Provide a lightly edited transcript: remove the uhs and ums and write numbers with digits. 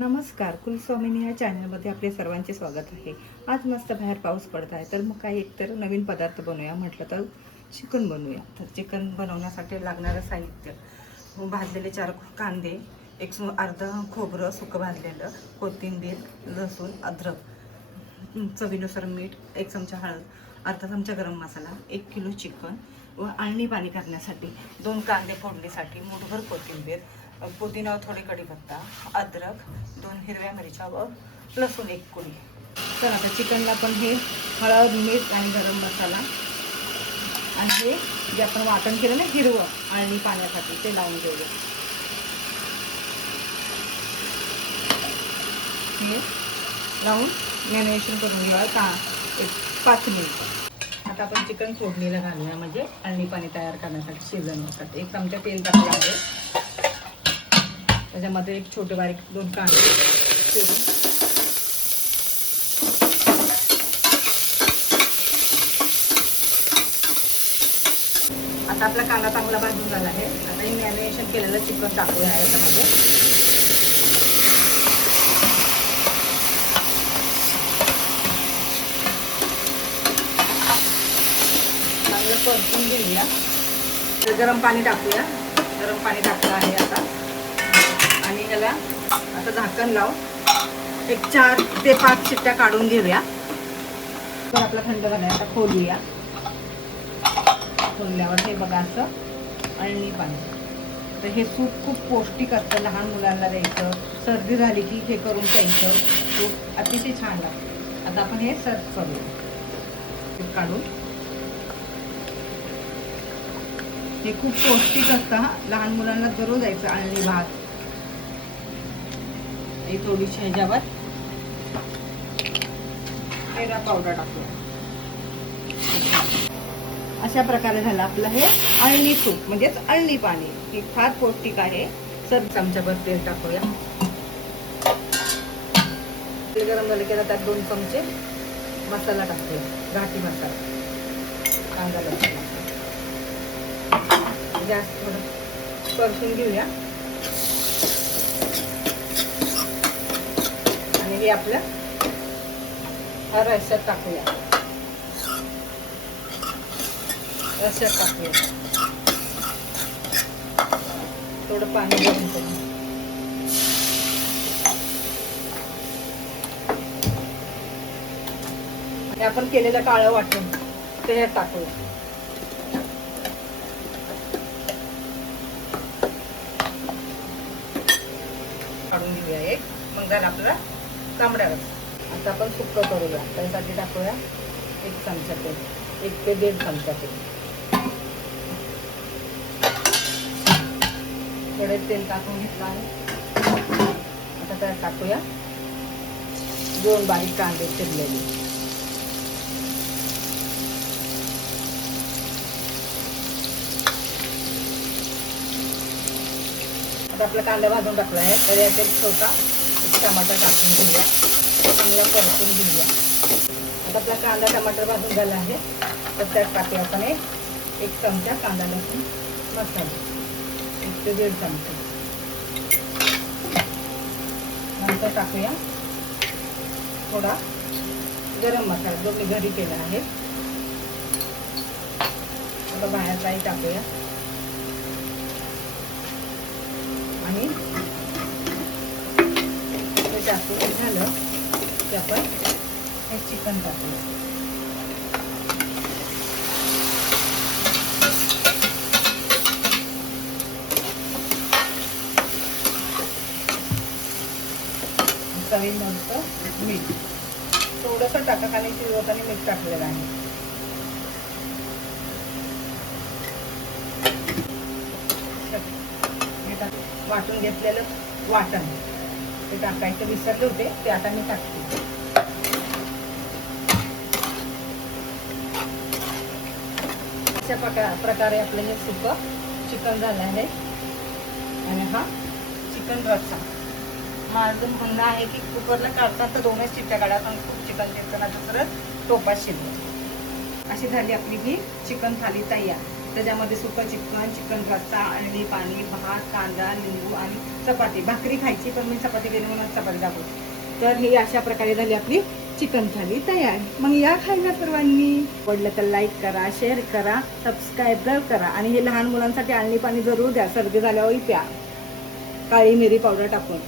नमस्कार, कुलस्वामिनी या चॅनलमध्ये आपले सर्वांचे स्वागत आहे. आज मस्त बाहेर पाऊस पडत आहे, तर मग काही एकतर नवीन पदार्थ बनवूया म्हटलं तर चिकन बनवूया. तर चिकन बनवण्यासाठी लागणारं साहित्य: भाजलेले 4 कांदे, अर्धा खोबरं सुकं भाजलेलं, कोथिंबीर, लसूण, अद्रक, चवीनुसार मीठ, 1 चमचा हळद, अर्धा चमचा गरम मसाला, 1 किलो चिकन व अळणी पाणी करण्यासाठी 2 कांदे फोडणीसाठी, मुठभर कोथिंबीर, पुदिना, थोडी कढीपत्ता, अद्रक, 2 हिरव्या मिरच्या व लसूण 1 कुडी. तर आता चिकनला पण हे हळद, मीठ आणि गरम मसाला आणि हे जे आपण वाटण केलं ना हिरवं अळणी पाण्यासाठी, ते लावून घेऊया. हे लावून मॅरिनेशन करून घेऊया का 5 मिनिटं. आता आपण चिकन फोडणीला घालूया, म्हणजे अळणी पाणी तयार करण्यासाठी, शिजवण्यासाठी. 1 चमचा तेल टाकलं आहे. त्याच्यामध्ये 1 छोटे बारीक 2 कांदे चिरून, आता आपला कांदा चांगला भाजून झाला आहे. आता हे मॅरिनेशन केलेलं चिकन टाकूया याच्यामध्ये. चांगलं परतून घेऊया. गरम पाणी टाकूया. गरम पाणी टाकलं आहे आता, आणि याला आता झाकण लावून 4 ते 5 शिट्ट्या काढून घेऊया. तर आपला थंड झाला आहे, आता खोलूया. खोलल्यावर हे बघा असं अळणी पाणी. तर हे सूप खूप पौष्टिक असतं, लहान मुलांना द्यायचं, सर्दी झाली की हे करून प्यायचं, सूप अतिशय छान लागतं. आता आपण हे सर्व करूया काढून. हे खूप पौष्टिक असतं, लहान मुलांना दररोज द्यायचं. अळणी भात हे थोडीशी ह्याच्यावर पेरा पावडर टाकूया. अशा प्रकारे झालं आपलं हे अळणी सूप, म्हणजेच अळणी पाणी. हे फार पौष्टिक आहे. तर चमचाभर तेल टाकूया. तेल गरम झालं की त्यात 2 चमचे मसाला टाकूया, घाटी मसाला, कांदा लसूण. गॅस थोडं परतून घेऊया. आणि हे आपलं रस्स्यात टाकूया. रस्स्यात टाकूया. थोडं पाणी गरम करून आणि आपण केलेलं काळं वाटण ते टाकूया. काढून घेऊया एक. मग झालं आपला तांबडा रस्सा. आता आपण सुक्क करूया. त्यासाठी टाकूया 1 चमचा तेल, 1 ते 1.5 चमचा तेल. थोडे तेल टाकून घेतलं आहे. आता त्यात टाकूया 2 बारीक कांदे चिरलेले. आता आपला कांदा भाजून टाकला आहे, तर यात 1 छोटा टमाटर टाकून घेऊया. चांगला परतून घेऊया. आता आपला कांदा टमाटर भाजून झाला आहे, तर त्यात टाकूया आपण 1 चमचा कांदा लसूण मसाला, 1 ते 1.5 चमचे. नंतर टाकूया थोडा गरम मसाला, जो मी घरी केला आहे. आता बाहेरचाही टाकूया. आणि ते टाकून झालं की आपण हे चिकन टाकूया. चवीनुसार मीठ थोडंसं टाका, कारण शिजवताना मीठ टाकलेलं आहे. वाटून घेतलेलं वाटण ते टाकायचं विसरले होते, ते आता मी टाकते. अशा प्रकारे आपलं हे सुकं चिकन झालं आहे. आणि हा चिकन रस्सा. माझं म्हणणं आहे की कुकरला काढतात तर 2च शिट्ट्या काढा, पण खूप चिकन चिकनाचं परत टोपात शिजलं. अशी झाली आपली ही चिकन थाली तयार. त्याच्यामध्ये सुकं चिकन, चिकन रस्सा, अंडी, पाणी, भात, कांदा, लिंबू आणि चपाती. भाकरी खायची पण मी चपाती केली म्हणून चपाती दाखवते. तर ही अशा प्रकारे झाली आपली चिकन थाली तयार. मग या खायला सर्वांनी. आवडलं तर लाईक करा, शेअर करा, सबस्क्राईब करा आणि हे लहान मुलांसाठी अंडी पाणी जरूर द्या. सर्दी झाल्यावर प्या काळी मिरी पावडर टाकून.